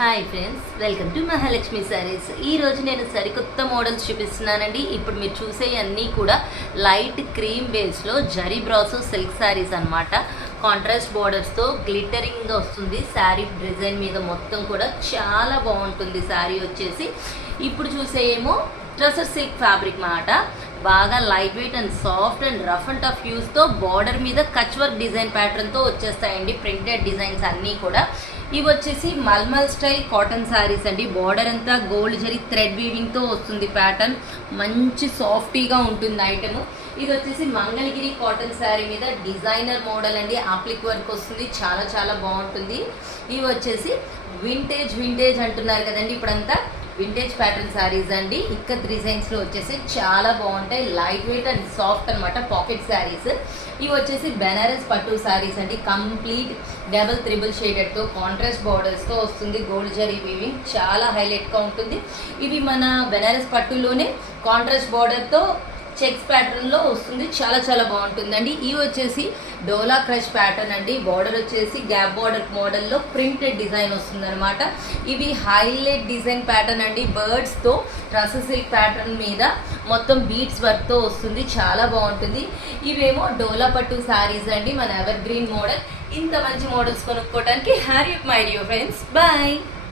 Hi friends, welcome to Mahalakshmi saris. ఈరోజు నేను సరికొత్త మోడల్స్ చూపిస్తున్నానండి. ఇప్పుడు మీరు చూసే అన్నీ కూడా లైట్ క్రీమ్ బేస్లో జరీ బ్రాసో సిల్క్ శారీస్ అనమాట. కాంట్రాస్ట్ బార్డర్స్తో గ్లిటరింగ్గా వస్తుంది. శారీ డిజైన్ మీద మొత్తం కూడా చాలా బాగుంటుంది. శారీ వచ్చేసి ఇప్పుడు చూసే ఏమో ట్రసర్ సిల్క్ ఫ్యాబ్రిక్ మాట. బాగా light weight and soft and rough and tough యూస్తో బార్డర్ మీద కచ్ వర్క్ డిజైన్ ప్యాటర్న్తో వచ్చేస్తాయండి. ప్రింటెడ్ డిజైన్స్ అన్నీ కూడా. ఇవి వచ్చేసి మల్మల్ స్టైల్ కాటన్ శారీస్ అండి. బార్డర్ అంతా గోల్డ్ జరీ థ్రెడ్ వీవింగ్తో వస్తుంది. ప్యాటర్న్ మంచి సాఫ్టీగా ఉంటుంది ఐటమ్. ఇది వచ్చేసి మంగళగిరి కాటన్ శారీ మీద డిజైనర్ మోడల్ అండి. ఆప్లిక్ వర్క్ వస్తుంది. చాలా చాలా బాగుంటుంది. ఇవి వచ్చేసి వింటేజ్ అంటున్నారు కదండి, ఇప్పుడంతా వింటేజ్ ప్యాటర్న్ శారీస్ అండి. ఇక్కత్ డిజైన్స్లో వచ్చేసి చాలా బాగుంటాయి. లైట్ వెయిట్ అండ్ సాఫ్ట్ అనమాట. పాకెట్ శారీస్. ఇవి వచ్చేసి బెనారస్ పట్టు శారీస్ అండి. కంప్లీట్ డబుల్ త్రిబుల్ షేడెడ్తో కాంట్రాస్ట్ బార్డర్స్తో వస్తుంది. గోల్డ్ జరీ వీవింగ్ చాలా హైలైట్గా ఉంటుంది. ఇవి మన బెనారస్ పట్టులోనే కాంట్రాస్ట్ బార్డర్తో చెక్స్ ప్యాటర్న్లో వస్తుంది. చాలా చాలా బాగుంటుందండి. ఇవి వచ్చేసి డోలా క్రష్ ప్యాటర్న్ అండి. బార్డర్ వచ్చేసి గ్యాప్ బార్డర్ మోడల్లో ప్రింటెడ్ డిజైన్ వస్తుంది అనమాట. ఇవి హైలైట్ డిజైన్ ప్యాటర్న్ అండి. బర్డ్స్తో ట్రసర్ సిల్క్ ప్యాటర్న్ మీద మొత్తం బీడ్స్ వర్క్తో వస్తుంది. చాలా బాగుంటుంది. ఇవేమో డోలా పట్టు శారీస్ అండి. మన ఎవర్ గ్రీన్ మోడల్. ఇంత మంచి మోడల్స్ కొనుక్కోవడానికి hurry up my dear friends. Bye.